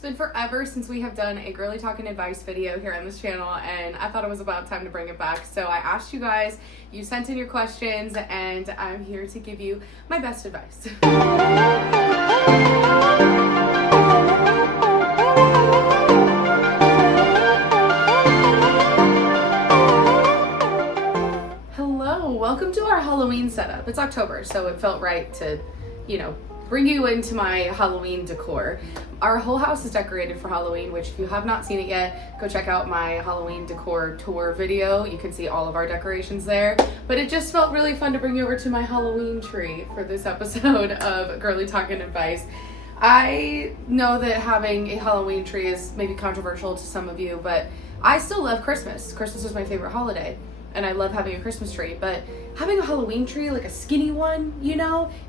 It's been forever since we have done a girly talk and advice video here on this channel, and I thought it was about time to bring it back. So I asked you guys, you sent in your questions, and I'm here to give you my best advice. Hello, welcome to our Halloween setup. It's October, so it felt right to, bring you into my Halloween decor. Our whole house is decorated for Halloween, which if you have not seen it yet, go check out my Halloween decor tour video. You can see all of our decorations there. But it just felt really fun to bring you over to my Halloween tree for this episode of Girly Talk and Advice. I know that having a Halloween tree is maybe controversial to some of you, but I still love Christmas. Christmas is my favorite holiday, and I love having a Christmas tree, but having a Halloween tree, like a skinny one,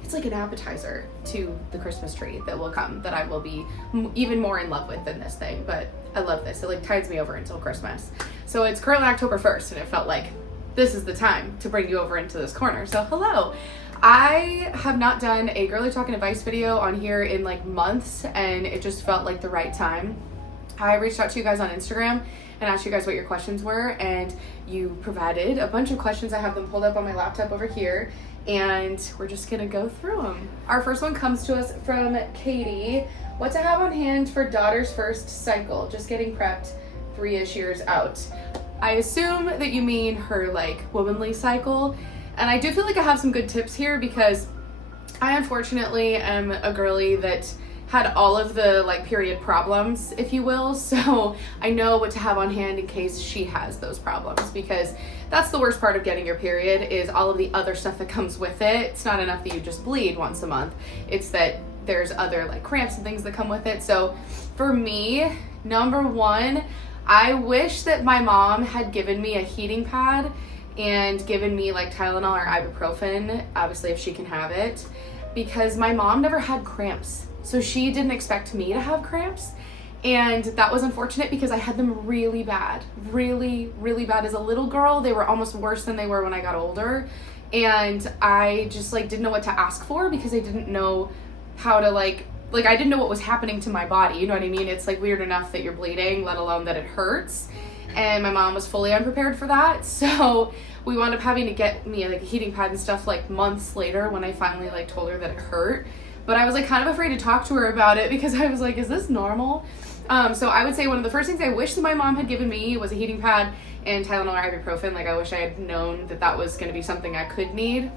it's like an appetizer to the Christmas tree that will come, that I will be even more in love with than this thing. But I love this. It tides me over until Christmas. So it's currently October 1st, and it felt like this is the time to bring you over into this corner. So hello. I have not done a Girly Talk and Advice video on here in months, and it just felt like the right time. I reached out to you guys on Instagram and asked you guys what your questions were, and you provided a bunch of questions. I have them pulled up on my laptop over here, and we're just gonna go through them. Our first one comes to us from Katie. What to have on hand for daughter's first cycle? Just getting prepped 3-ish years out. I assume that you mean her womanly cycle, and I do feel like I have some good tips here because I unfortunately am a girly that had all of the period problems, if you will, so I know what to have on hand in case she has those problems, because that's the worst part of getting your period, is all of the other stuff that comes with it. It's not enough that you just bleed once a month, it's that there's other cramps and things that come with it. So for me, number one, I wish that my mom had given me a heating pad and given me Tylenol or ibuprofen, obviously if she can have it, because my mom never had cramps. So she didn't expect me to have cramps, and that was unfortunate because I had them really bad, really, really bad. As a little girl, they were almost worse than they were when I got older, and I just didn't know what to ask for because I didn't know how to I didn't know what was happening to my body, you know what I mean? It's weird enough that you're bleeding, let alone that it hurts, and my mom was fully unprepared for that, so we wound up having to get me a heating pad and stuff months later when I finally told her that it hurt. But I was kind of afraid to talk to her about it because I was is this normal? So I would say one of the first things I wish that my mom had given me was a heating pad and Tylenol or ibuprofen. I wish I had known that that was going to be something I could need.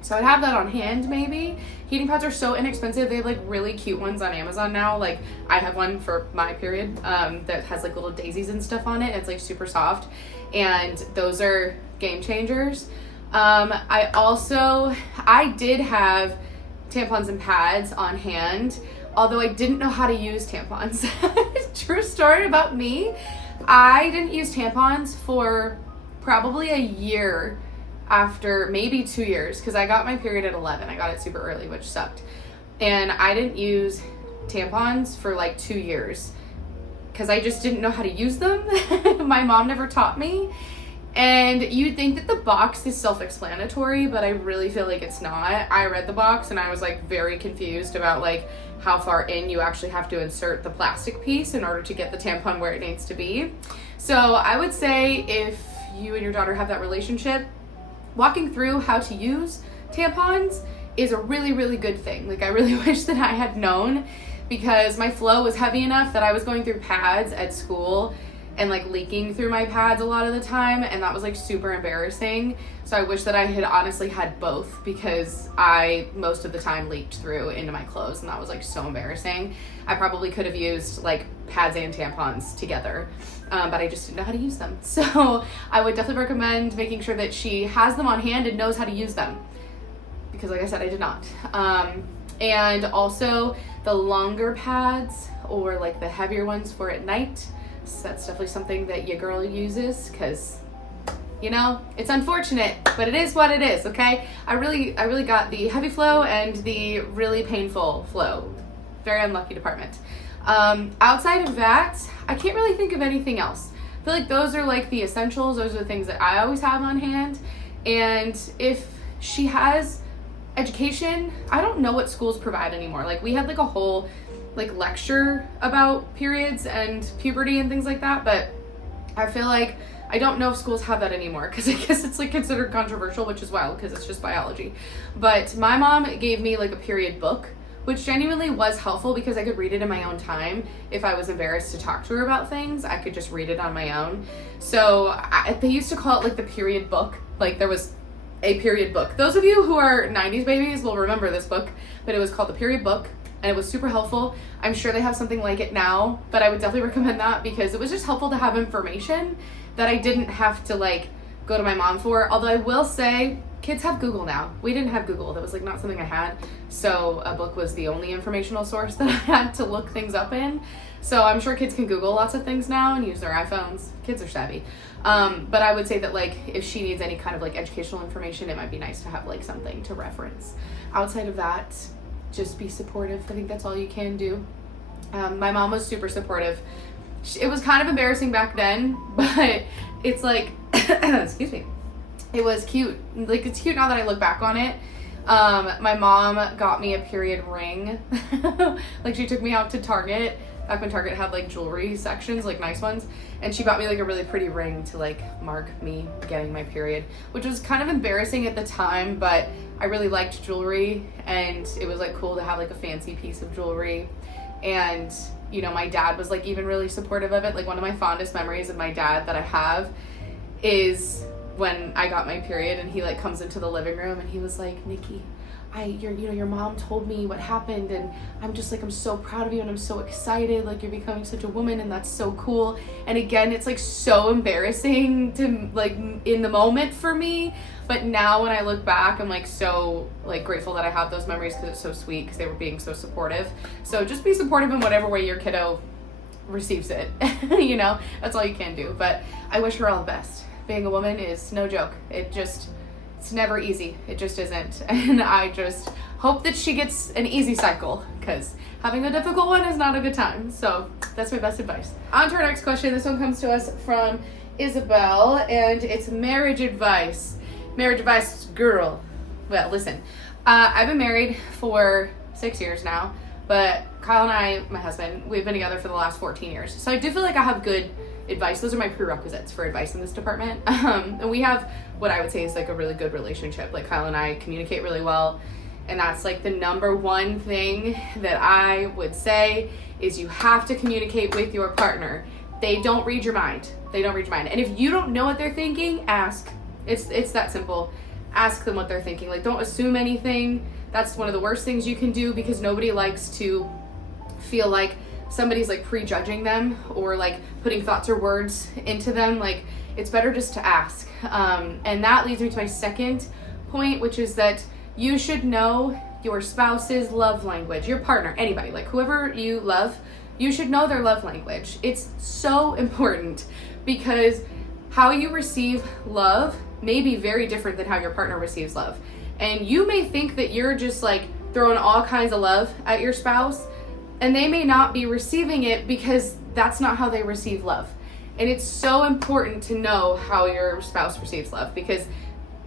So I'd have that on hand maybe. Heating pads are so inexpensive. They have really cute ones on Amazon now. I have one for my period that has little daisies and stuff on it. It's super soft, and those are game changers. I did have tampons and pads on hand, although I didn't know how to use tampons. True story about me. I didn't use tampons for probably a year after, maybe 2 years, because I got my period at 11. I got it super early, which sucked. And I didn't use tampons for 2 years because I just didn't know how to use them. My mom never taught me. And you'd think that the box is self-explanatory, but I really feel like it's not. I read the box and I was very confused about how far in you actually have to insert the plastic piece in order to get the tampon where it needs to be. So I would say if you and your daughter have that relationship, walking through how to use tampons is a really, really good thing. I really wish that I had known, because my flow was heavy enough that I was going through pads at school and leaking through my pads a lot of the time, and that was super embarrassing. So I wish that I had honestly had both, because I most of the time leaked through into my clothes, and that was so embarrassing. I probably could have used pads and tampons together, but I just didn't know how to use them. So I would definitely recommend making sure that she has them on hand and knows how to use them, because like I said, I did not. And also the longer pads, or the heavier ones for at night, so that's definitely something that your girl uses, because it's unfortunate, but it is what it is. Okay, I really got the heavy flow and the really painful flow. Very unlucky department. Outside of that, I can't really think of anything else. I feel those are the essentials. Those are the things that I always have on hand. And if she has education, I don't know what schools provide anymore. We had a whole like lecture about periods and puberty and things like that, but I feel like I don't know if schools have that anymore, because I guess it's like considered controversial, which is wild because it's just biology. But my mom gave me like a period book, which genuinely was helpful because I could read it in my own time. If I was embarrassed to talk to her about things, I could just read it on my own. So they used to call it like the period book. Like there was a period book. Those of you who are 90s babies will remember this book, but it was called the period book, and it was super helpful. I'm sure they have something like it now, but I would definitely recommend that because it was just helpful to have information that I didn't have to like go to my mom for. Although I will say, kids have Google now. We didn't have Google. That was like not something I had. So a book was the only informational source that I had to look things up in. So I'm sure kids can Google lots of things now and use their iPhones. Kids are savvy. But I would say that like if she needs any kind of like educational information, it might be nice to have like something to reference. Outside of that, just be supportive. I think that's all you can do. My mom was super supportive. It was kind of embarrassing back then, but it's like, excuse me, it was cute. Like it's cute now that I look back on it. My mom got me a period ring. Like she took me out to Target, back when Target had like jewelry sections, like nice ones, and she bought me like a really pretty ring to like mark me getting my period, which was kind of embarrassing at the time, but I really liked jewelry and it was like cool to have like a fancy piece of jewelry. And you know, my dad was like even really supportive of it. Like one of my fondest memories of my dad that I have is when I got my period and he like comes into the living room and he was like, Nikki, your mom told me what happened and I'm just like, I'm so proud of you and I'm so excited, like you're becoming such a woman and that's so cool. And again, it's like so embarrassing to like in the moment for me, but now when I look back, I'm like so like grateful that I have those memories because it's so sweet because they were being so supportive. So just be supportive in whatever way your kiddo receives it. You know, that's all you can do. But I wish her all the best. Being a woman is no joke. It's never easy. It just isn't. And I just hope that she gets an easy cycle because having a difficult one is not a good time. So that's my best advice. On to our next question. This one comes to us from Isabel and it's marriage advice. Marriage advice, girl. Well, listen, I've been married for 6 years now, but Kyle and I, my husband, we've been together for the last 14 years. So I do feel like I have good advice. Those are my prerequisites for advice in this department. And we have what I would say is like a really good relationship. Like Kyle and I communicate really well. And that's like the number one thing that I would say is you have to communicate with your partner. They don't read your mind. They don't read your mind. And if you don't know what they're thinking, ask. It's that simple. Ask them what they're thinking. Like don't assume anything. That's one of the worst things you can do because nobody likes to feel like somebody's like prejudging them or like putting thoughts or words into them. Like it's better just to ask. And that leads me to my second point, which is that you should know your spouse's love language, your partner, anybody, like whoever you love, you should know their love language. It's so important because how you receive love may be very different than how your partner receives love. And you may think that you're just like throwing all kinds of love at your spouse, and they may not be receiving it because that's not how they receive love. And it's so important to know how your spouse receives love because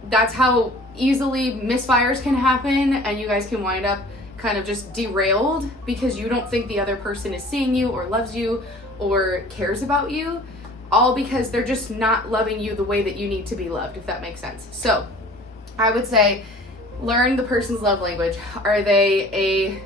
that's how easily misfires can happen and you guys can wind up kind of just derailed because you don't think the other person is seeing you or loves you or cares about you, all because they're just not loving you the way that you need to be loved, if that makes sense. So I would say learn the person's love language. Are they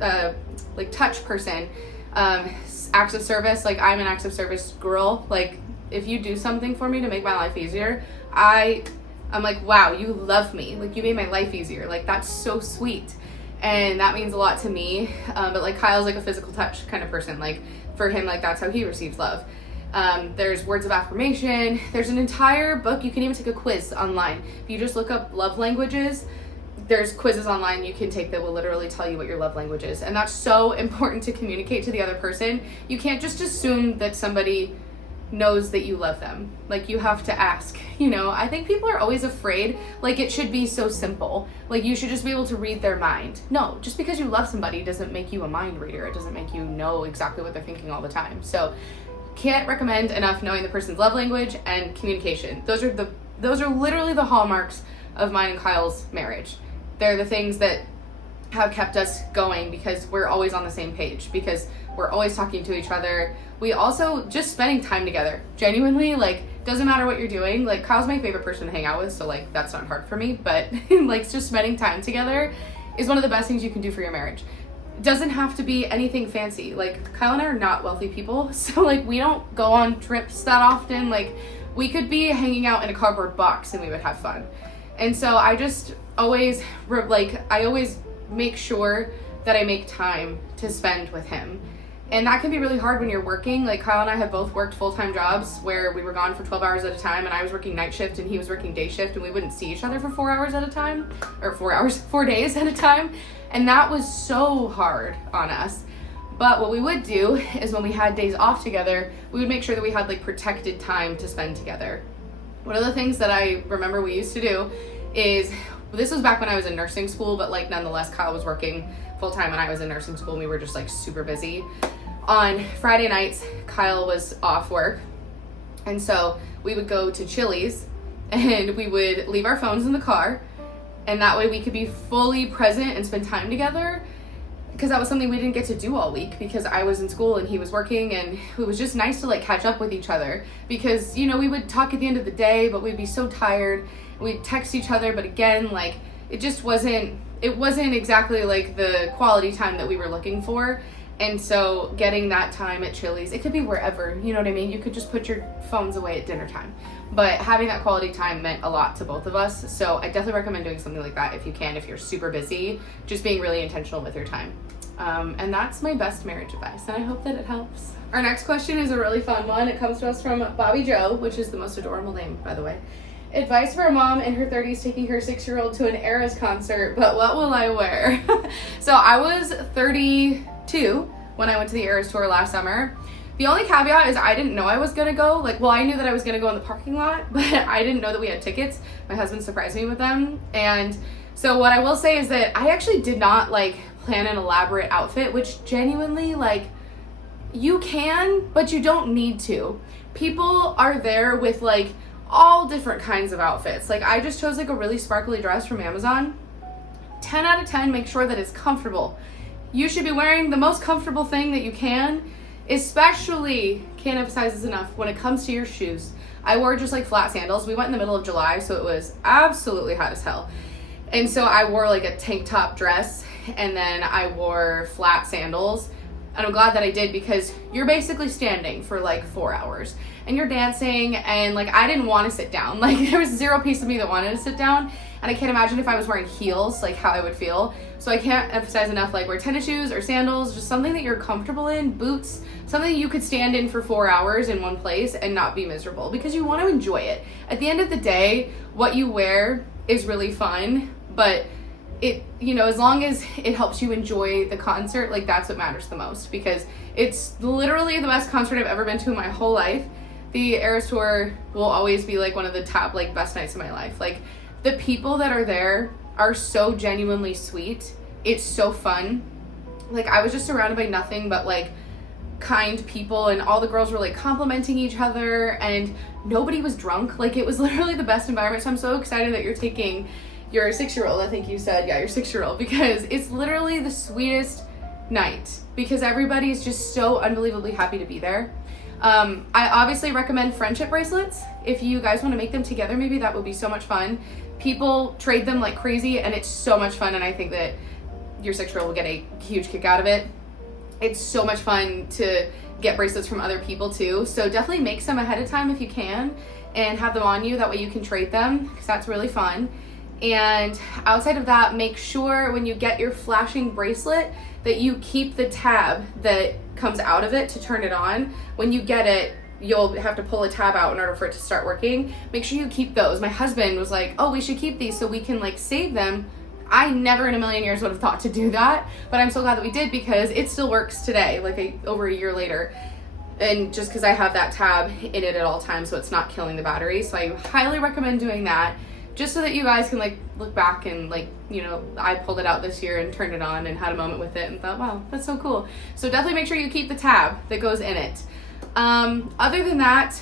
a like touch person, acts of service? Like I'm an acts of service girl. Like if you do something for me to make my life easier, I'm like, wow, you love me. Like you made my life easier. Like that's so sweet. And that means a lot to me. But like Kyle's like a physical touch kind of person. Like for him, like that's how he receives love. There's words of affirmation. There's an entire book. You can even take a quiz online. If you just look up love languages, there's quizzes online you can take that will literally tell you what your love language is. And that's so important to communicate to the other person. You can't just assume that somebody knows that you love them. Like you have to ask, you know. I think people are always afraid, like it should be so simple. Like you should just be able to read their mind. No, just because you love somebody doesn't make you a mind reader. It doesn't make you know exactly what they're thinking all the time. So can't recommend enough knowing the person's love language and communication. Those are literally the hallmarks of mine and Kyle's marriage. They're the things that have kept us going because we're always on the same page, because we're always talking to each other. We also just spending time together. Genuinely, like, doesn't matter what you're doing. Like, Kyle's my favorite person to hang out with, so like that's not hard for me, but like just spending time together is one of the best things you can do for your marriage. It doesn't have to be anything fancy. Like, Kyle and I are not wealthy people, so like we don't go on trips that often. Like, we could be hanging out in a cardboard box and we would have fun. And so I just always I always make sure that I make time to spend with him. And that can be really hard when you're working. Like, Kyle and I have both worked full-time jobs where we were gone for 12 hours at a time, and I was working night shift and he was working day shift, and we wouldn't see each other for 4 hours at a time, or 4 days at a time. And that was so hard on us. But what we would do is when we had days off together, we would make sure that we had like protected time to spend together. One of the things that I remember we used to do is, this was back when I was in nursing school, but like nonetheless, Kyle was working full-time when I was in nursing school, and we were just like super busy. On Friday nights, Kyle was off work, and so we would go to Chili's and we would leave our phones in the car, and that way we could be fully present and spend time together, because that was something we didn't get to do all week because I was in school and he was working, and it was just nice to like catch up with each other, because you know, we would talk at the end of the day, but we'd be so tired. We'd text each other, but again, like it wasn't exactly like the quality time that we were looking for. And so getting that time at Chili's, it could be wherever, you know what I mean? You could just put your phones away at dinner time. But having that quality time meant a lot to both of us. So I definitely recommend doing something like that if you can, if you're super busy, just being really intentional with your time. And that's my best marriage advice, and I hope that it helps. Our next question is a really fun one. It comes to us from Bobby Joe, which is the most adorable name, by the way. Advice for a mom in her 30s taking her 6-year-old to an Eras concert, but what will I wear? So I was 32 when I went to the Eras tour last summer. The only caveat is I didn't know I was gonna go. I knew that I was gonna go in the parking lot, but I didn't know that we had tickets. My husband surprised me with them. And so what I will say is that I actually did not plan an elaborate outfit, which genuinely you can, but you don't need to. People are there with all different kinds of outfits. I just chose a really sparkly dress from Amazon. 10 out of 10, make sure that it's comfortable. You should be wearing the most comfortable thing that you can, especially, can't emphasize this enough, when it comes to your shoes. I wore just flat sandals. We went in the middle of July, so it was absolutely hot as hell. And so I wore a tank top dress, and then I wore flat sandals. And I'm glad that I did, because you're basically standing for 4 hours and you're dancing, and I didn't want to sit down. There was zero piece of me that wanted to sit down, and I can't imagine if I was wearing heels how I would feel. So I can't emphasize enough, wear tennis shoes or sandals, just something that you're comfortable in, boots, something you could stand in for 4 hours in one place and not be miserable, because you want to enjoy it. At the end of the day, what you wear is really fun, but it, as long as it helps you enjoy the concert, that's what matters the most, because it's literally the best concert I've ever been to in my whole life. The Eras Tour will always be one of the top best nights of my life. The people that are there are so genuinely sweet. It's so fun. I was just surrounded by nothing but kind people, and all the girls were complimenting each other, and nobody was drunk. It was literally the best environment. So I'm so excited that you're taking your 6-year-old, I think you said, your 6-year-old, because it's literally the sweetest night, because everybody's just so unbelievably happy to be there. I obviously recommend friendship bracelets. If you guys want to make them together, maybe that would be so much fun. People trade them like crazy, and it's so much fun, and I think that your 6-year-old will get a huge kick out of it. It's so much fun to get bracelets from other people too, so definitely make some ahead of time if you can, and have them on you. That way you can trade them, because that's really fun. And outside of that, make sure when you get your flashing bracelet that you keep the tab that comes out of it to turn it on. When you get it, you'll have to pull a tab out in order for it to start working. Make sure you keep those. My husband was like, oh, we should keep these so we can save them. I never in a million years would have thought to do that, but I'm so glad that we did, because it still works today, over a year later. And just because I have that tab in it at all times, so it's not killing the battery. So I highly recommend doing that, just so that you guys can look back and I pulled it out this year and turned it on and had a moment with it and thought, wow, that's so cool. So definitely make sure you keep the tab that goes in it. Other than that,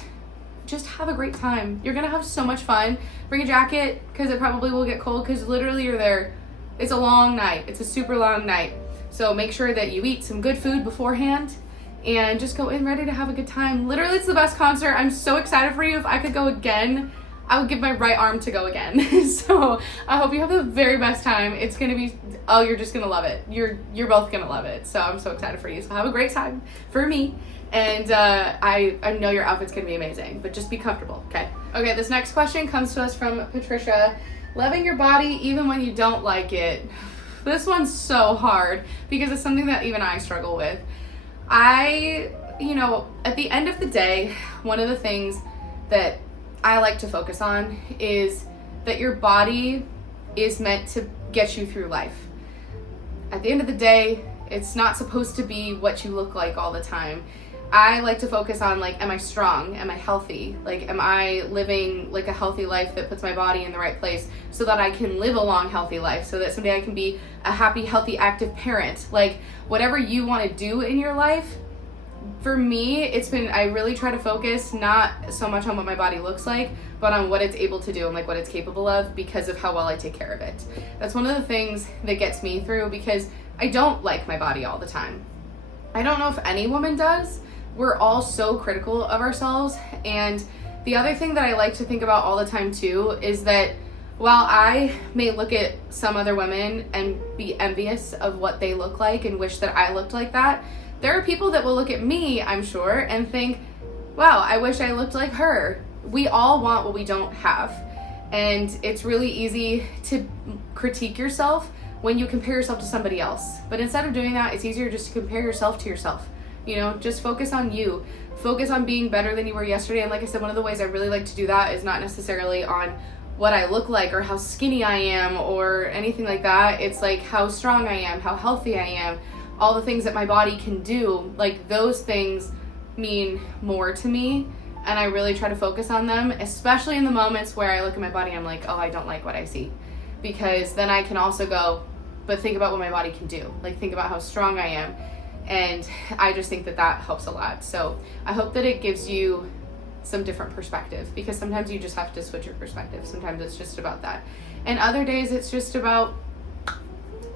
just have a great time. You're gonna have so much fun. Bring a jacket, because it probably will get cold, because literally you're there It's a long night. It's a super long night. So make sure that you eat some good food beforehand and just go in ready to have a good time. Literally, it's the best concert. I'm so excited for you. If I could go again, I would give my right arm to go again. So I hope you have the very best time. It's gonna be, oh, you're just gonna love it. You're both gonna love it. So I'm so excited for you. So have a great time for me. And I know your outfit's gonna be amazing, but just be comfortable, okay? Okay, this next question comes to us from Patricia. Loving your body even when you don't like it. This one's so hard because it's something that even I struggle with. At the end of the day, one of the things that I like to focus on is that your body is meant to get you through life. At the end of the day, it's not supposed to be what you look like all the time. I like to focus on, like, am I strong? Am I healthy? Like, am I living like a healthy life that puts my body in the right place so that I can live a long, healthy life, so that someday I can be a happy, healthy, active parent? Like, whatever you want to do in your life, for me, I really try to focus not so much on what my body looks like, but on what it's able to do and like what it's capable of because of how well I take care of it. That's one of the things that gets me through because I don't like my body all the time. I don't know if any woman does. We're all so critical of ourselves. And the other thing that I like to think about all the time too is that while I may look at some other women and be envious of what they look like and wish that I looked like that, there are people that will look at me, I'm sure, and think, wow, I wish I looked like her. We all want what we don't have. And it's really easy to critique yourself when you compare yourself to somebody else. But instead of doing that, it's easier just to compare yourself to yourself. Just focus on you. Focus on being better than you were yesterday. And like I said, one of the ways I really like to do that is not necessarily on what I look like or how skinny I am or anything like that. It's like how strong I am, how healthy I am, all the things that my body can do. Like, those things mean more to me. And I really try to focus on them, especially in the moments where I look at my body and I'm like, oh, I don't like what I see. Because then I can also go, but think about what my body can do. Like, think about how strong I am. And I just think that helps a lot. So I hope that it gives you some different perspective, because sometimes you just have to switch your perspective. Sometimes it's just about that. And other days it's just about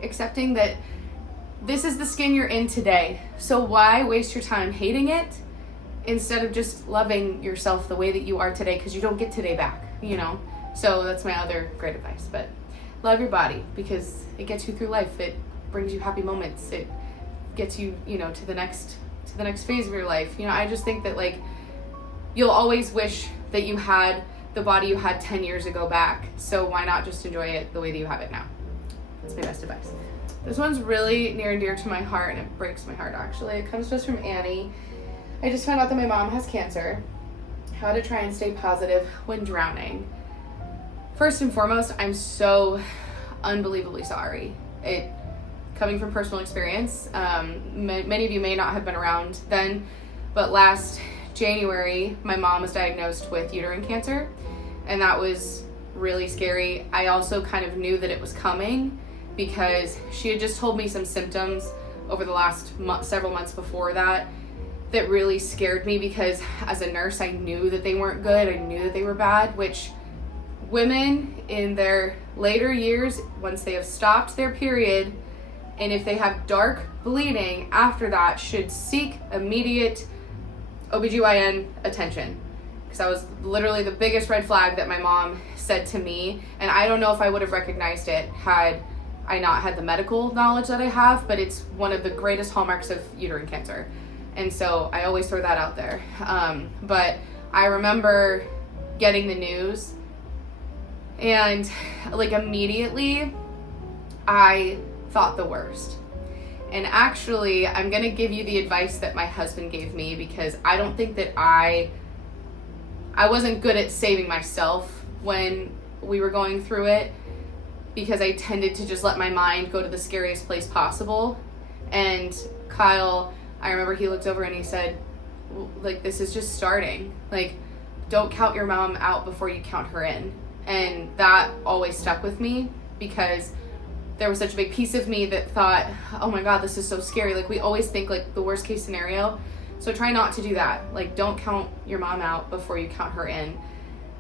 accepting that this is the skin you're in today. So why waste your time hating it instead of just loving yourself the way that you are today, because you don't get today back, So that's my other great advice. But love your body because it gets you through life. It brings you happy moments. It gets you, to the next phase of your life. I just think that, like, you'll always wish that you had the body you had 10 years ago back. So why not just enjoy it the way that you have it now? That's my best advice. This one's really near and dear to my heart, and it breaks my heart, actually. It comes to us from Annie. I just found out that my mom has cancer. How to try and stay positive when drowning. First and foremost, I'm so unbelievably sorry. Coming from personal experience, many of you may not have been around then, but last January, my mom was diagnosed with uterine cancer, and that was really scary. I also kind of knew that it was coming because she had just told me some symptoms over the last several months before that really scared me, because as a nurse, I knew that they weren't good. I knew that they were bad, which women in their later years, once they have stopped their period, and if they have dark bleeding after that, should seek immediate OBGYN attention. Because that was literally the biggest red flag that my mom said to me. And I don't know if I would have recognized it had I not had the medical knowledge that I have, but it's one of the greatest hallmarks of uterine cancer. And so I always throw that out there. But I remember getting the news, and like immediately I thought the worst. And actually, I'm going to give you the advice that my husband gave me, because I don't think that I wasn't good at saving myself when we were going through it, because I tended to just let my mind go to the scariest place possible. And Kyle, I remember he looked over and he said, like, this is just starting. Like, don't count your mom out before you count her in. And that always stuck with me, because there was such a big piece of me that thought, oh my God, this is so scary. Like, we always think like the worst case scenario. So try not to do that. Like, don't count your mom out before you count her in.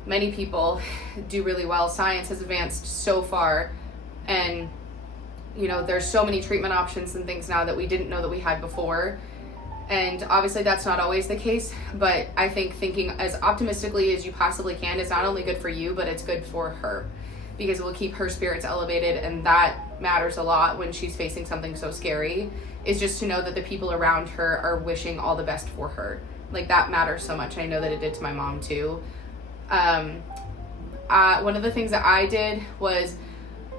Many people do really well. Science has advanced so far, and you know, there's so many treatment options and things now that we didn't know that we had before. And obviously that's not always the case, but I think thinking as optimistically as you possibly can is not only good for you, but it's good for her, because it will keep her spirits elevated, and that matters a lot when she's facing something so scary, is just to know that the people around her are wishing all the best for her. Like, that matters so much. I know that it did to my mom too. One of the things that I did was,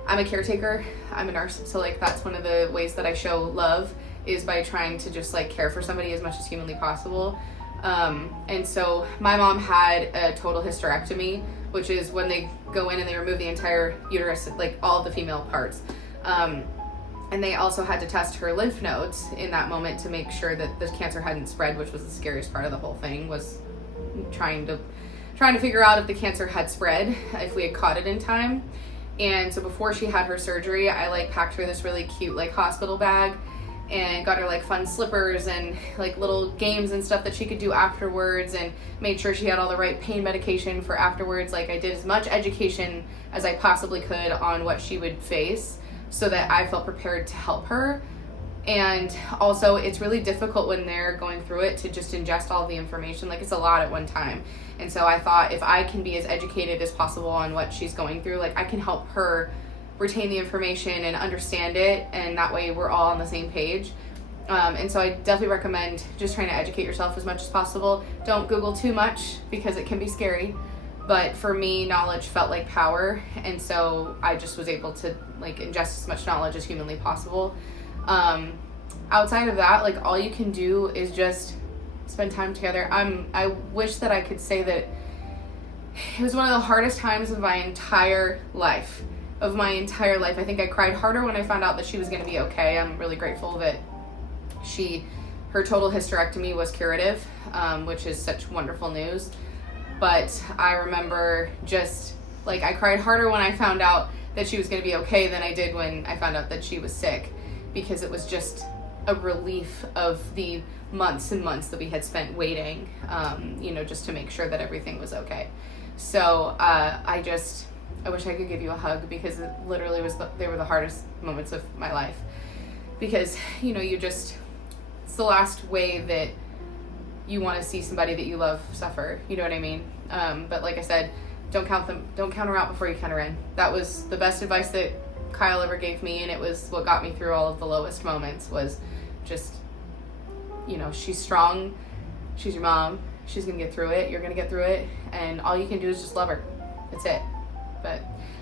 I'm a caretaker, I'm a nurse, so like that's one of the ways that I show love, is by trying to just like care for somebody as much as humanly possible. And so my mom had a total hysterectomy, which is when they go in and they remove the entire uterus, like all of the female parts. And they also had to test her lymph nodes in that moment to make sure that the cancer hadn't spread, which was the scariest part of the whole thing, was trying to figure out if the cancer had spread, if we had caught it in time. And so before she had her surgery, I like packed her this really cute like hospital bag and got her like fun slippers and like little games and stuff that she could do afterwards, and made sure she had all the right pain medication for afterwards. Like, I did as much education as I possibly could on what she would face so that I felt prepared to help her. And also, it's really difficult when they're going through it to just ingest all the information. Like, it's a lot at one time. And so I thought, if I can be as educated as possible on what she's going through, like I can help her retain the information and understand it, and that way we're all on the same page. And so I definitely recommend just trying to educate yourself as much as possible. Don't Google too much because it can be scary. But for me, knowledge felt like power, and so I just was able to like ingest as much knowledge as humanly possible. Outside of that, like, all you can do is just spend time together. I wish that I could say that it was one of the hardest times of my entire life. I think I cried harder when I found out that she was going to be okay. I'm really grateful that her total hysterectomy was curative, which is such wonderful news. But I remember just, like, I cried harder when I found out that she was going to be okay than I did when I found out that she was sick, because it was just a relief of the months and months that we had spent waiting, just to make sure that everything was okay. So I wish I could give you a hug, because it literally they were the hardest moments of my life, because, it's the last way that you want to see somebody that you love suffer, you know what I mean? But like I said, don't count her out before you count her in. That was the best advice that Kyle ever gave me, and it was what got me through all of the lowest moments. Was just, she's strong, she's your mom, she's gonna get through it, you're gonna get through it, and all you can do is just love her. That's it. But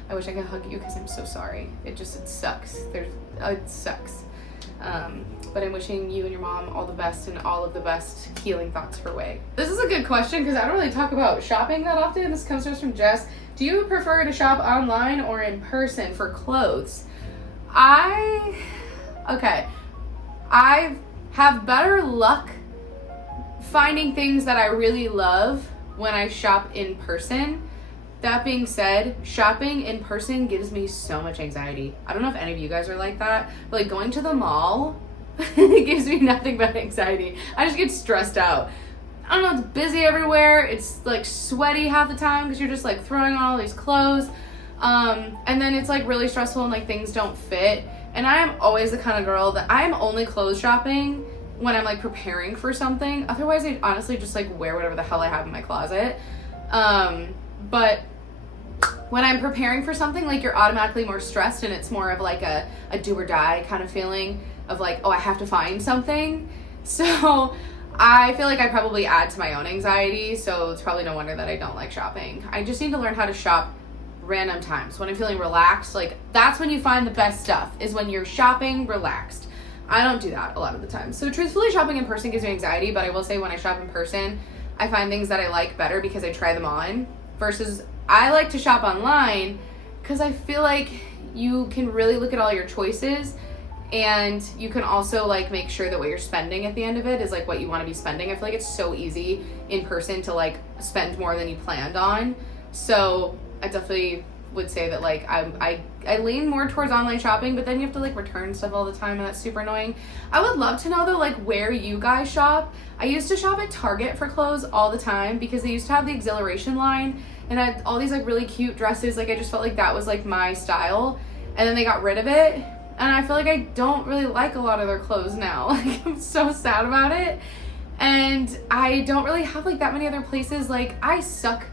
I wish I could hug you, because I'm so sorry. It sucks. It sucks. But I'm wishing you and your mom all the best, and all of the best healing thoughts her way. This is a good question, because I don't really talk about shopping that often. This comes to us from Jess. Do you prefer to shop online or in person for clothes? I have better luck finding things that I really love when I shop in person. That being said, shopping in person gives me so much anxiety. I don't know if any of you guys are like that, but like going to the mall, it gives me nothing but anxiety. I just get stressed out. I don't know, it's busy everywhere. It's like sweaty half the time because you're just like throwing on all these clothes. And then it's like really stressful and like things don't fit. And I am always the kind of girl that I am only clothes shopping when I'm like preparing for something. Otherwise, I honestly just like wear whatever the hell I have in my closet. But when I'm preparing for something, like, you're automatically more stressed, and it's more of like a do or die kind of feeling of like, oh, I have to find something. So I feel like I probably add to my own anxiety, so it's probably no wonder that I don't like shopping. I just need to learn how to shop random times. When I'm feeling relaxed, like, that's when you find the best stuff, is when you're shopping relaxed. I don't do that a lot of the time. So truthfully, shopping in person gives me anxiety, but I will say when I shop in person, I find things that I like better because I try them on, versus I like to shop online because I feel like you can really look at all your choices, and you can also like make sure that what you're spending at the end of it is like what you want to be spending. I feel like it's so easy in person to like spend more than you planned on. So I definitely would say that like I lean more towards online shopping, but then you have to like return stuff all the time, and that's super annoying. I would love to know though, like, where you guys shop. I used to shop at Target for clothes all the time because they used to have the Exhilaration line, and I had all these like really cute dresses. Like, I just felt like that was like my style, and then they got rid of it. And I feel like I don't really like a lot of their clothes now. Like, I'm so sad about it. And I don't really have like that many other places. Like, I suck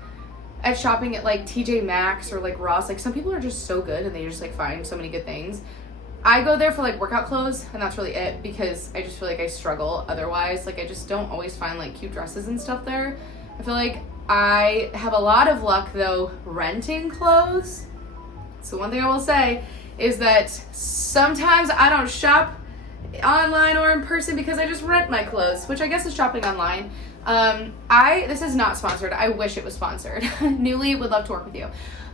at shopping at like TJ Maxx or like Ross. Like, some people are just so good and they just like find so many good things. I go there for like workout clothes, and that's really it, because I just feel like I struggle otherwise. Like, I just don't always find like cute dresses and stuff there. I feel like I have a lot of luck though renting clothes. So one thing I will say is that sometimes I don't shop online or in person because I just rent my clothes, which I guess is shopping online. This is not sponsored. I wish it was sponsored. Nuuly would love to work with you.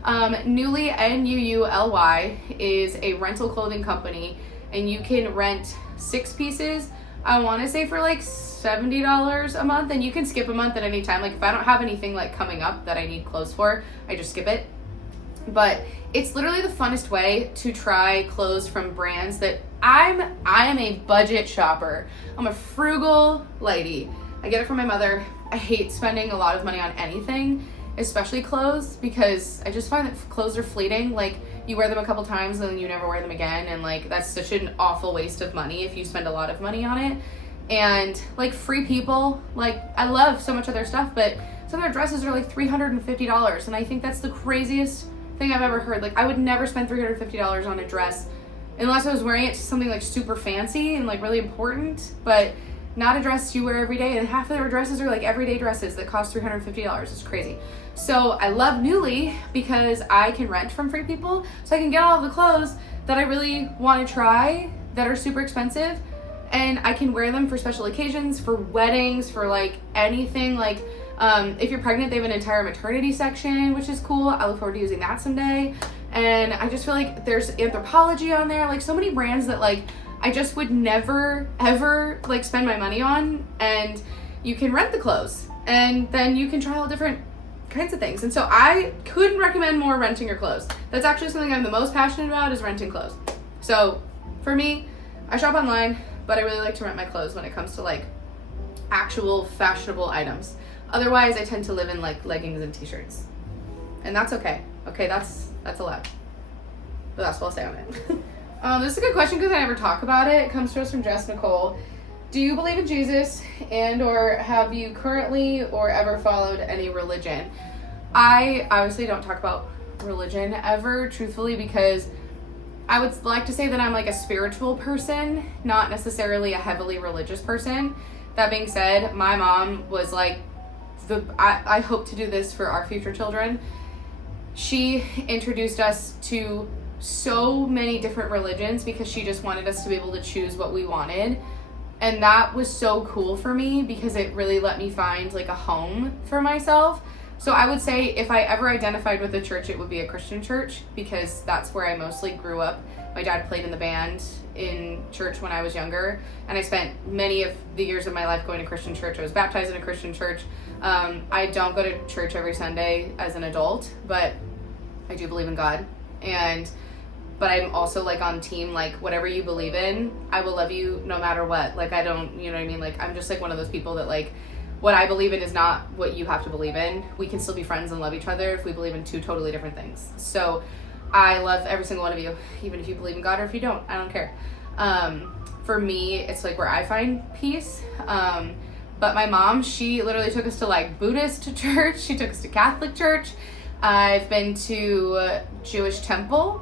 Nuuly, Nuuly, is a rental clothing company, and you can rent 6 pieces, I want to say for like $70 a month, and you can skip a month at any time. Like, if I don't have anything like coming up that I need clothes for, I just skip it. But it's literally the funnest way to try clothes from brands that I am a budget shopper. I'm a frugal lady. I get it from my mother. I hate spending a lot of money on anything, especially clothes, because I just find that clothes are fleeting. Like, you wear them a couple times and then you never wear them again, and like, that's such an awful waste of money if you spend a lot of money on it. And like, Free People, like, I love so much of their stuff, but some of their dresses are like $350, and I think that's the craziest thing I've ever heard. Like, I would never spend $350 on a dress unless I was wearing it to something like super fancy and like really important, but not a dress you wear every day. And half of their dresses are like everyday dresses that cost $350. It's crazy. So I love Nuuly because I can rent from Free People, so I can get all of the clothes that I really want to try that are super expensive, and I can wear them for special occasions, for weddings, for like anything. Like, if you're pregnant, they have an entire maternity section, which is cool. I look forward to using that someday. And I just feel like there's Anthropology on there, like so many brands that like I just would never ever like spend my money on, and you can rent the clothes and then you can try all different kinds of things. And so I couldn't recommend more renting your clothes. That's actually something I'm the most passionate about, is renting clothes. So for me, I shop online, but I really like to rent my clothes when it comes to like actual fashionable items. Otherwise, I tend to live in like leggings and t-shirts, and that's okay. Okay, that's allowed, but that's what I'll say on it. This is a good question because I never talk about it. It comes to us from Jess Nicole. Do you believe in Jesus, and or have you currently or ever followed any religion? I obviously don't talk about religion ever, truthfully, because I would like to say that I'm like a spiritual person, not necessarily a heavily religious person. That being said, my mom was like, I hope to do this for our future children. She introduced us to so many different religions because she just wanted us to be able to choose what we wanted. And that was so cool for me because it really let me find like a home for myself. So I would say if I ever identified with a church, it would be a Christian church, because that's where I mostly grew up. My dad played in the band in church when I was younger, and I spent many of the years of my life going to Christian church. I was baptized in a Christian church. I don't go to church every Sunday as an adult, but I do believe in God. But I'm also like on team, like, whatever you believe in, I will love you no matter what. Like, I don't, you know what I mean? Like, I'm just like one of those people that like, what I believe in is not what you have to believe in. We can still be friends and love each other if we believe in 2 totally different things. So I love every single one of you, even if you believe in God or if you don't. I don't care. For me, it's like where I find peace. But my mom, she literally took us to like Buddhist church. She took us to Catholic church. I've been to Jewish temple.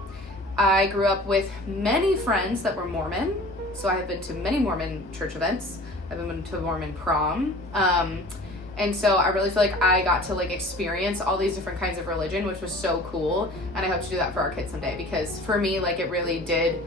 I grew up with many friends that were Mormon, so I have been to many Mormon church events. I've been to Mormon prom. And so I really feel like I got to like experience all these different kinds of religion, which was so cool. And I hope to do that for our kids someday, because for me, like, it really did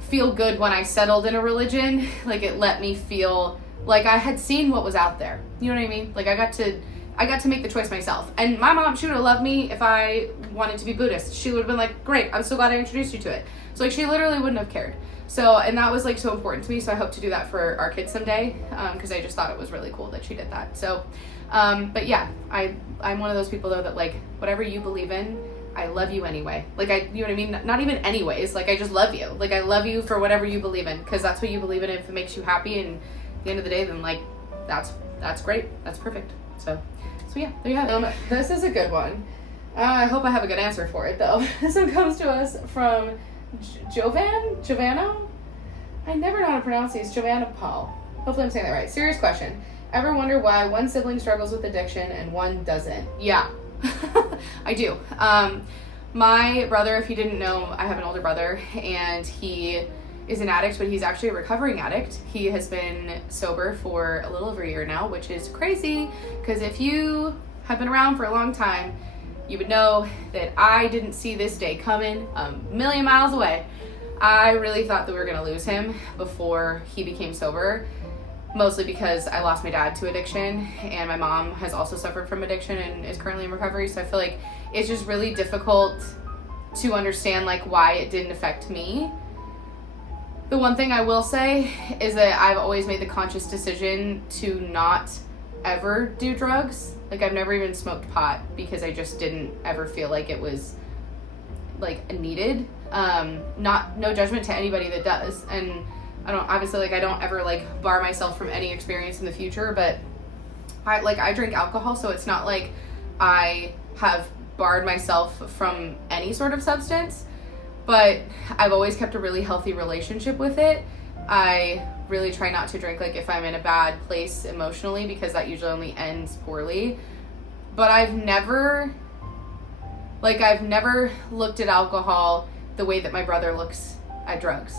feel good when I settled in a religion. Like, it let me feel like I had seen what was out there. You know what I mean? Like, I got to make the choice myself. And my mom, she would have loved me if I wanted to be Buddhist. She would have been like, great, I'm so glad I introduced you to it. So like, she literally wouldn't have cared. So, and that was like so important to me. So I hope to do that for our kids someday, because I just thought it was really cool that she did that. So, but yeah, I'm one of those people though that like, whatever you believe in, I love you anyway. Like, you know what I mean? Not even anyways, like, I just love you. Like, I love you for whatever you believe in, because that's what you believe in. If it makes you happy, and at the end of the day, then like, that's great. That's perfect. So yeah, there you have it. This is a good one. I hope I have a good answer for it though. This one comes to us from Giovanna? I never know how to pronounce these. Giovanna Paul. Hopefully I'm saying that right. Serious question. Ever wonder why one sibling struggles with addiction and one doesn't? Yeah, I do. My brother, if you didn't know, I have an older brother, and he is an addict, but he's actually a recovering addict. He has been sober for a little over a year now, which is crazy, because if you have been around for a long time, you would know that I didn't see this day coming a million miles away. I really thought that we were going to lose him before he became sober, mostly because I lost my dad to addiction, and my mom has also suffered from addiction and is currently in recovery. So I feel like it's just really difficult to understand like why it didn't affect me. The one thing I will say is that I've always made the conscious decision to not ever do drugs. Like I've never even smoked pot because I just didn't ever feel like it was like needed. No judgment to anybody that does, and I don't ever like bar myself from any experience in the future, but I drink alcohol, so it's not like I have barred myself from any sort of substance, but I've always kept a really healthy relationship with it. I really try not to drink like if I'm in a bad place emotionally, because that usually only ends poorly. But I've never looked at alcohol the way that my brother looks at drugs.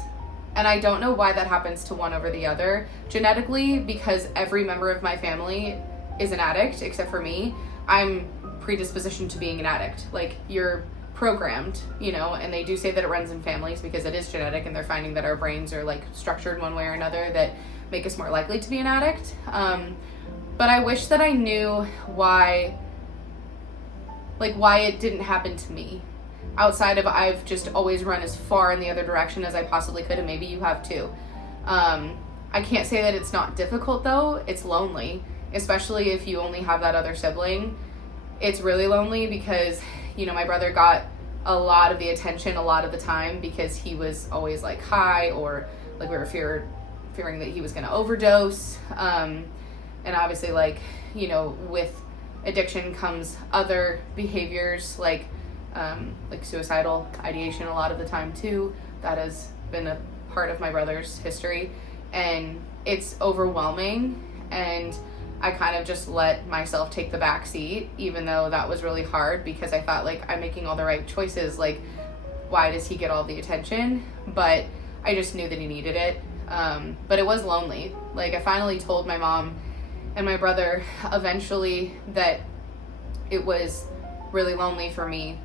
And I don't know why that happens to one over the other. Genetically, because every member of my family is an addict, except for me, I'm predispositioned to being an addict. Like, you're programmed, and they do say that it runs in families because it is genetic, and they're finding that our brains are, like, structured one way or another that make us more likely to be an addict. But I wish that I knew why it didn't happen to me. Outside of I've just always run as far in the other direction as I possibly could, and maybe you have too. I can't say that it's not difficult though. It's lonely, especially if you only have that other sibling. It's really lonely because, my brother got a lot of the attention a lot of the time because he was always like high, or like we were fearing that he was going to overdose. And obviously with addiction comes other behaviors like suicidal ideation a lot of the time too. That has been a part of my brother's history, and it's overwhelming, and I kind of just let myself take the back seat, even though that was really hard because I thought like I'm making all the right choices, like why does he get all the attention? But I just knew that he needed it. But it was lonely. Like I finally told my mom and my brother eventually that it was really lonely for me,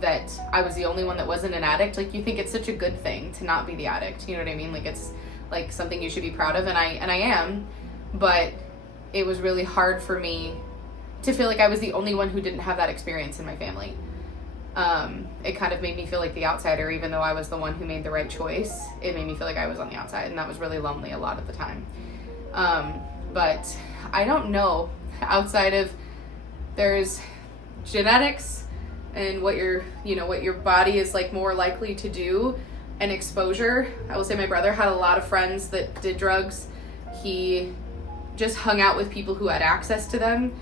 that I was the only one that wasn't an addict. Like, you think it's such a good thing to not be the addict, you know what I mean? Like, it's like something you should be proud of, and I am, but it was really hard for me to feel like I was the only one who didn't have that experience in my family. It kind of made me feel like the outsider, even though I was the one who made the right choice. It made me feel like I was on the outside, and that was really lonely a lot of the time. But I don't know, outside of there's genetics and what your body is like more likely to do, and exposure. I will say my brother had a lot of friends that did drugs. He just hung out with people who had access to them,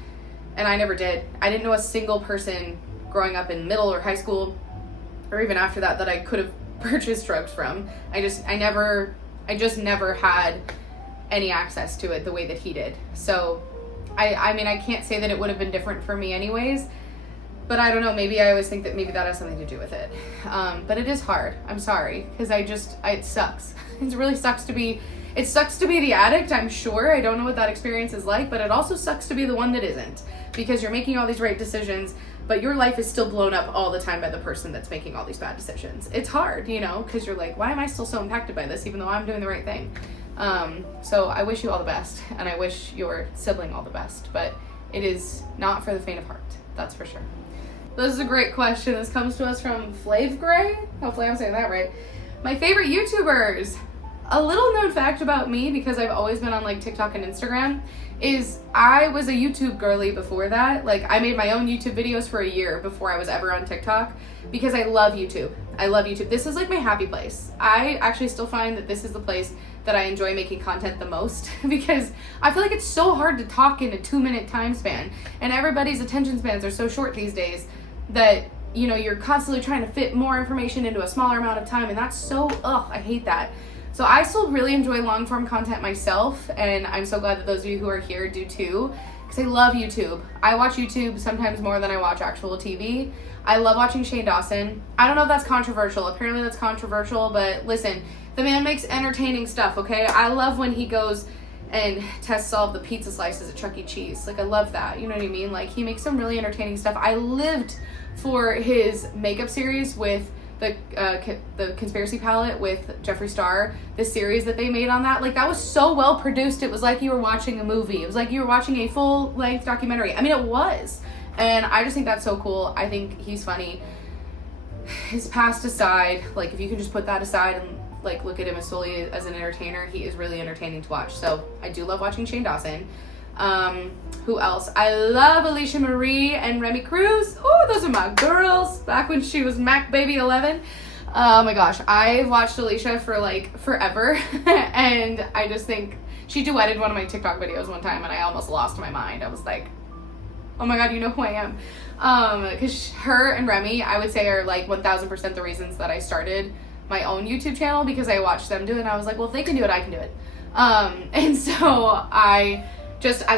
and I never did. I didn't know a single person growing up in middle or high school, or even after that I could have purchased drugs from. I just never had any access to it the way that he did. So I mean, I can't say that it would have been different for me anyways, but I don't know, maybe I always think that maybe that has something to do with it. But it is hard. I'm sorry, because it sucks. It really sucks to be the addict, I'm sure. I don't know what that experience is like, but it also sucks to be the one that isn't, because you're making all these right decisions, but your life is still blown up all the time by the person that's making all these bad decisions. It's hard, because you're like, why am I still so impacted by this, even though I'm doing the right thing? So I wish you all the best, and I wish your sibling all the best, but it is not for the faint of heart, that's for sure. This is a great question. This comes to us from Flav Gray. Hopefully I'm saying that right. My favorite YouTubers. A little known fact about me, because I've always been on like TikTok and Instagram, is I was a YouTube girly before that. Like, I made my own YouTube videos for a year before I was ever on TikTok, because I love YouTube. I love YouTube. This is like my happy place. I actually still find that this is the place that I enjoy making content the most, because I feel like it's so hard to talk in a 2-minute time span, and everybody's attention spans are so short these days that you're constantly trying to fit more information into a smaller amount of time, and that's so, I hate that. So I still really enjoy long form content myself, and I'm so glad that those of you who are here do too, because I love YouTube. I watch YouTube sometimes more than I watch actual TV. I love watching Shane Dawson. I don't know if that's controversial. Apparently that's controversial, but listen, the man makes entertaining stuff, okay? I love when he goes and tests all of the pizza slices at Chuck E. Cheese. Like, I love that. You know what I mean? Like, he makes some really entertaining stuff. I lived for his makeup series with the Conspiracy Palette with Jeffree Star, the series that they made on that. Like, that was so well produced. It was like you were watching a movie. It was like you were watching a full-length documentary. I mean, it was. And I just think that's so cool. I think he's funny. His past aside, like, if you can just put that aside and, like, look at him as solely as an entertainer, he is really entertaining to watch. So I do love watching Shane Dawson. Who else? I love Alicia Marie and Remy Cruz. Oh, those are my girls. Back when she was Mac Baby 11. Oh my gosh, I watched Alicia for like forever, and I just think she duetted one of my TikTok videos one time, and I almost lost my mind. I was like, oh my god, you know who I am. Because her and Remy, I would say, are like 1000% the reasons that I started my own YouTube channel, because I watched them do it, and I was like, well, if they can do it, I can do it. And so I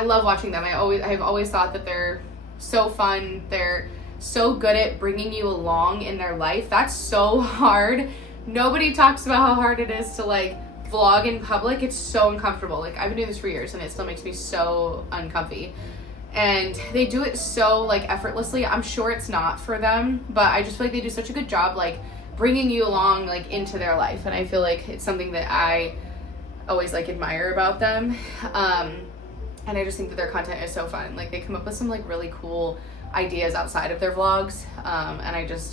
love watching them. I've always thought that they're so fun. They're so good at bringing you along in their life. That's so hard. Nobody talks about how hard it is to like vlog in public. It's so uncomfortable. Like, I've been doing this for years, and it still makes me so uncomfy. And they do it so like effortlessly. I'm sure it's not for them, but I just feel like they do such a good job like bringing you along like into their life. And I feel like it's something that I always like admire about them. And I just think that their content is so fun. Like, they come up with some like really cool ideas outside of their vlogs. And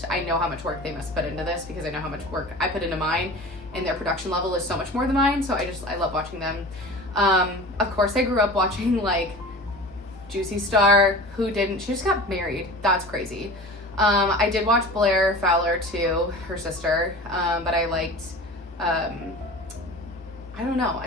I know how much work they must put into this, because I know how much work I put into mine, and their production level is so much more than mine. So I love watching them. Of course, I grew up watching like Juicy Star. Who didn't? She just got married. That's crazy. I did watch Blair Fowler too, her sister. But I liked, I don't know.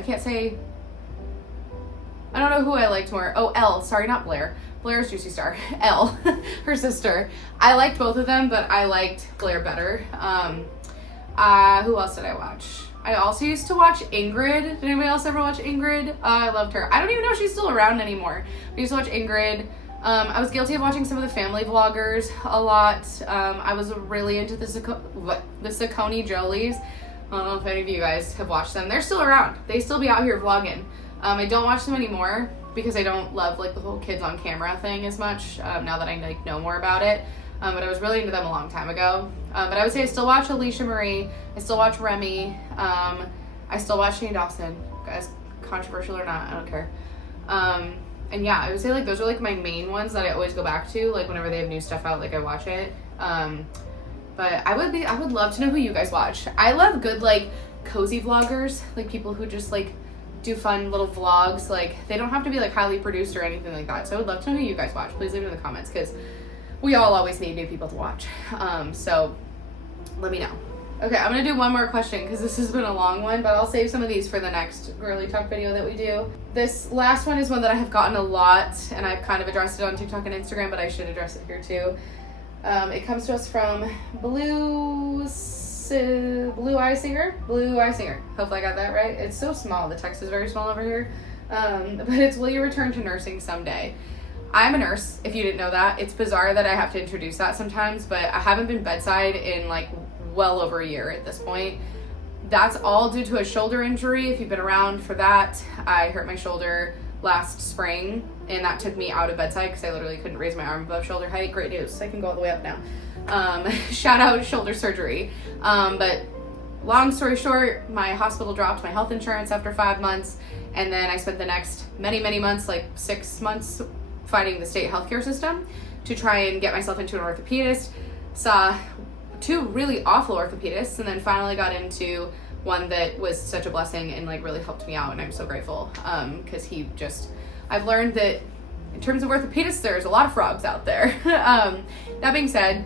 I don't know who I liked more. Oh, Elle. Sorry, not Blair. Blair's Juicy Star. Elle, her sister. I liked both of them, but I liked Blair better. Who else did I watch? I also used to watch Ingrid. Did anybody else ever watch Ingrid? I loved her. I don't even know if she's still around anymore. I used to watch Ingrid. I was guilty of watching some of the family vloggers a lot. I was really into the Saucony Jolies. I don't know if any of you guys have watched them. They're still around. They still be out here vlogging. I don't watch them anymore because I don't love like the whole kids on camera thing as much now that I like know more about it. But I was really into them a long time ago. But I would say I still watch Alicia Marie. I still watch Remy. I still watch Shane Dawson. Guys, controversial or not, I don't care. And yeah, I would say like those are like my main ones that I always go back to. Like whenever they have new stuff out, like I watch it. But I would love to know who you guys watch. I love good like cozy vloggers, like people who just like do fun little vlogs. Like, they don't have to be like highly produced or anything like that. So I would love to know who you guys watch. Please leave it in the comments, because we all always need new people to watch. So let me know. Okay, I'm gonna do one more question because this has been a long one, but I'll save some of these for the next Girly Talk video that we do. This last one is one that I have gotten a lot, and I've kind of addressed it on TikTok and Instagram, but I should address it here too. It comes to us from Blue Eye Singer. Hopefully I got that right. It's so small. The text is very small over here. But it's, will you return to nursing someday? I'm a nurse, if you didn't know that. It's bizarre that I have to introduce that sometimes, but I haven't been bedside in like well over a year at this point. That's all due to a shoulder injury. If you've been around for that, I hurt my shoulder last spring, and that took me out of bedside because I literally couldn't raise my arm above shoulder height. Great news. I can go all the way up now. Shout out shoulder surgery. But long story short, my hospital dropped my health insurance after 5 months, and then I spent the next many months, like 6 months, fighting the state healthcare system to try and get myself into an orthopedist. Saw 2 really awful orthopedists, and then finally got into one that was such a blessing and like really helped me out, and I'm so grateful because I've learned that in terms of orthopedists, there's a lot of frogs out there. That being said,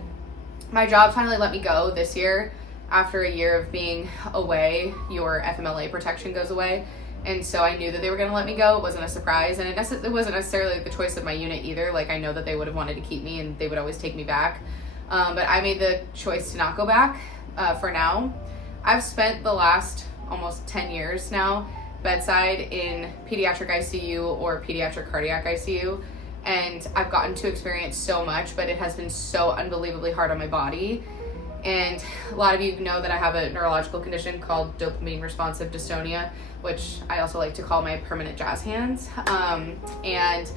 my job finally let me go this year. After a year of being away, your FMLA protection goes away. And so I knew that they were going to let me go. It wasn't a surprise. And it wasn't necessarily the choice of my unit either. Like, I know that they would have wanted to keep me and they would always take me back. But I made the choice to not go back for now. I've spent the last almost 10 years now bedside in pediatric ICU or pediatric cardiac ICU, and I've gotten to experience so much, but it has been so unbelievably hard on my body. And a lot of you know that I have a neurological condition called dopamine responsive dystonia, which I also like to call my permanent jazz hands. And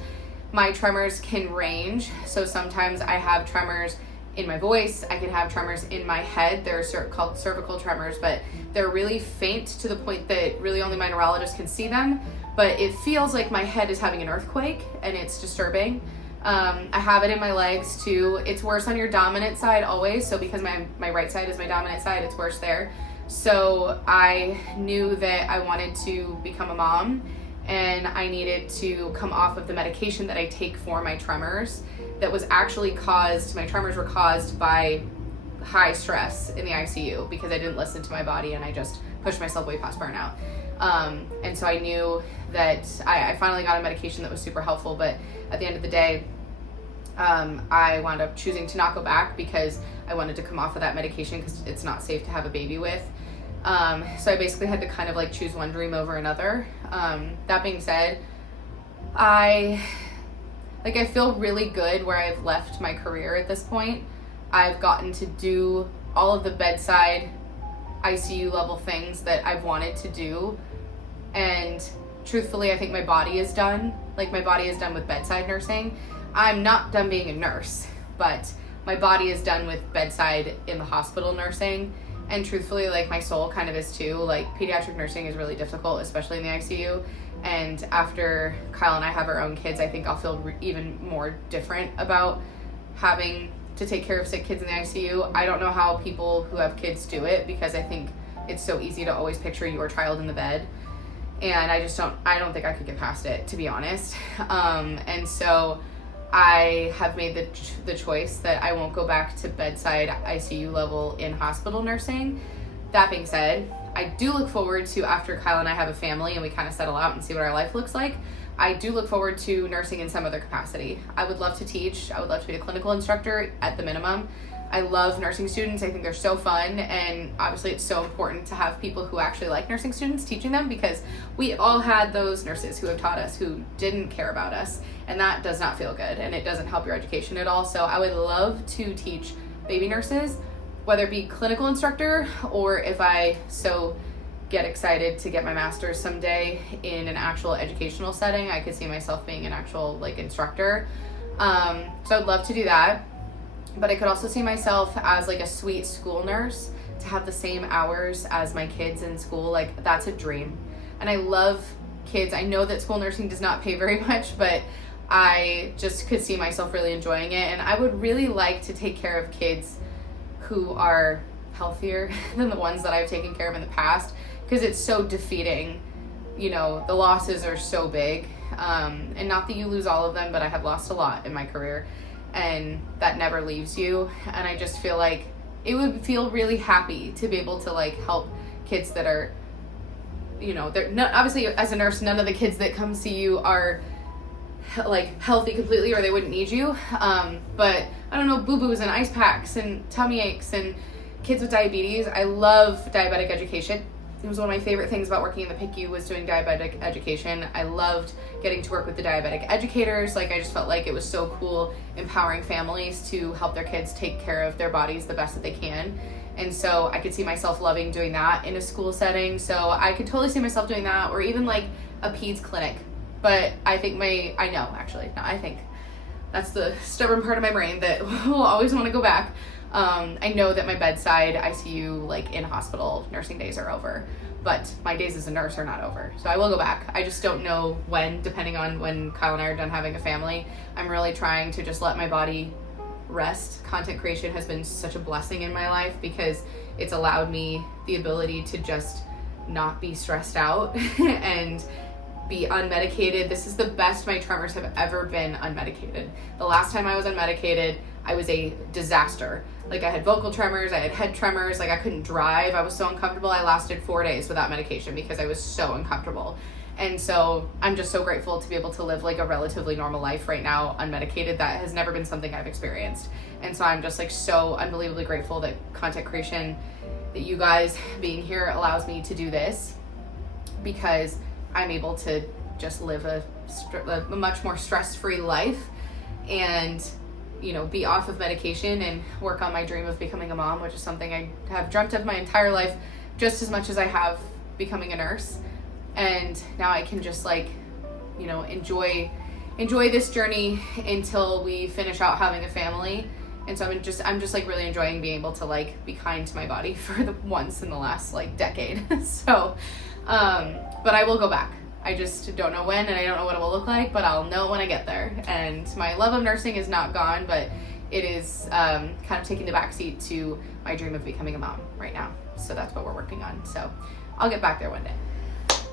my tremors can range. So sometimes I have tremors in my voice. I can have tremors in my head. They're called cervical tremors, but they're really faint to the point that really only my neurologist can see them. But it feels like my head is having an earthquake, and it's disturbing. I have it in my legs too. It's worse on your dominant side always. So because my right side is my dominant side, it's worse there. So I knew that I wanted to become a mom, and I needed to come off of the medication that I take for my tremors that was actually my tremors were caused by high stress in the ICU because I didn't listen to my body and I just pushed myself way past burnout. And so I knew that I finally got a medication that was super helpful, but at the end of the day, I wound up choosing to not go back because I wanted to come off of that medication because it's not safe to have a baby with. So I basically had to kind of like choose one dream over another. That being said, I feel really good where I've left my career at this point. I've gotten to do all of the bedside ICU level things that I've wanted to do. And truthfully, I think my body is done. Like, my body is done with bedside nursing. I'm not done being a nurse, but my body is done with bedside in the hospital nursing. And truthfully, like, my soul kind of is too. Like, pediatric nursing is really difficult, especially in the ICU. And after Kyle and I have our own kids, I think I'll feel even more different about having to take care of sick kids in the ICU. I don't know how people who have kids do it because I think it's so easy to always picture your child in the bed. And I don't think I could get past it, to be honest. And so I have made the choice that I won't go back to bedside ICU level in hospital nursing. That being said, I do look forward to, after Kyle and I have a family and we kind of settle out and see what our life looks like, I do look forward to nursing in some other capacity. I would love to teach. I would love to be a clinical instructor at the minimum. I love nursing students. I think they're so fun, and obviously it's so important to have people who actually like nursing students teaching them, because we all had those nurses who have taught us who didn't care about us, and that does not feel good, and it doesn't help your education at all. So I would love to teach baby nurses, whether it be clinical instructor or if I get excited to get my master's someday in an actual educational setting, I could see myself being an actual instructor. So I'd love to do that. But I could also see myself as a sweet school nurse, to have the same hours as my kids in school. That's a dream. And I love kids. I know that school nursing does not pay very much, but I just could see myself really enjoying it. And I would really like to take care of kids who are healthier than the ones that I've taken care of in the past, because it's so defeating. The losses are so big. And not that you lose all of them, but I have lost a lot in my career, and that never leaves you. And I just feel like it would feel really happy to be able to help kids that are, they're not, obviously as a nurse, none of the kids that come see you are healthy completely, or they wouldn't need you. But I don't know, boo-boos and ice packs and tummy aches and kids with diabetes. I love diabetic education. It was one of my favorite things about working in the PICU was doing diabetic education. I loved getting to work with the diabetic educators. I just felt like it was so cool empowering families to help their kids take care of their bodies the best that they can. And so I could see myself loving doing that in a school setting. So I could totally see myself doing that, or even a peds clinic. But I think I think that's the stubborn part of my brain that will always want to go back. I know that my bedside ICU, in hospital nursing days are over, but my days as a nurse are not over. So I will go back. I just don't know when, depending on when Kyle and I are done having a family. I'm really trying to just let my body rest. Content creation has been such a blessing in my life because it's allowed me the ability to just not be stressed out and be unmedicated. This is the best my tremors have ever been unmedicated. The last time I was unmedicated, I was a disaster. I had vocal tremors, I had head tremors, I couldn't drive, I was so uncomfortable. I lasted 4 days without medication because I was so uncomfortable. And so I'm just so grateful to be able to live like a relatively normal life right now, unmedicated. That has never been something I've experienced. And so I'm just like so unbelievably grateful that content creation, that you guys being here allows me to do this, because I'm able to just live a much more stress-free life and, you know, be off of medication and work on my dream of becoming a mom, which is something I have dreamt of my entire life, just as much as I have becoming a nurse. And now I can just like, you know, enjoy this journey until we finish out having a family. And so I'm just like really enjoying being able to like be kind to my body for the once in the last like decade. So, but I will go back. I just don't know when, and I don't know what it will look like, but I'll know when I get there. And my love of nursing is not gone, but it is kind of taking the backseat to my dream of becoming a mom right now. So that's what we're working on. So I'll get back there one day.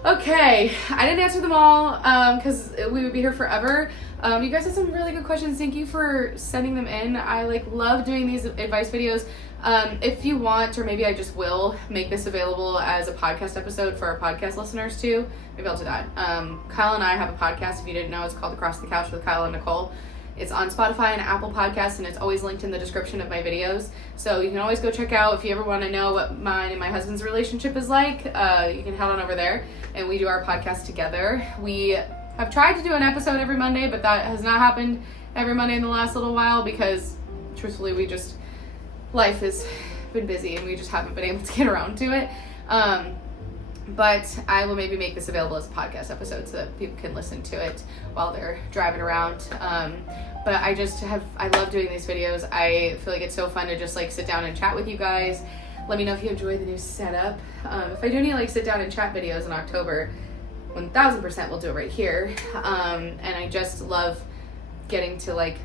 Okay, I didn't answer them all because we would be here forever. You guys had some really good questions. Thank you for sending them in. I like love doing these advice videos. If you want, or maybe I just will make this available as a podcast episode for our podcast listeners too. Maybe I'll do that. Kyle and I have a podcast, if you didn't know. It's called Across the Couch with Kyle and Nicole. It's on Spotify and Apple Podcasts, and it's always linked in the description of my videos. So you can always go check out if you ever want to know what mine and my husband's relationship is like. You can head on over there, and we do our podcast together. We have tried to do an episode every Monday, but that has not happened every Monday in the last little while because, truthfully, life has been busy and we just haven't been able to get around to it. But I will maybe make this available as a podcast episode so that people can listen to it while they're driving around. But I love doing these videos. I feel like it's so fun to just like sit down and chat with you guys. Let me know if you enjoy the new setup. If I do any like sit down and chat videos in October, 1000% we'll do it right here. And I just love getting to like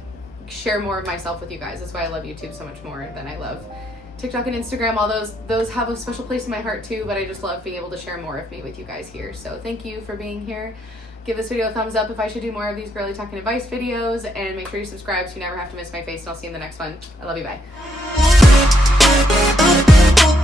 share more of myself with you guys. That's why I love YouTube so much more than I love TikTok and Instagram. All those have a special place in my heart too, but I just love being able to share more of me with you guys here. So thank you for being here. Give this video a thumbs up if I should do more of these girly talk and advice videos, and make sure you subscribe so you never have to miss my face, and I'll see you in the next one. I love you, bye.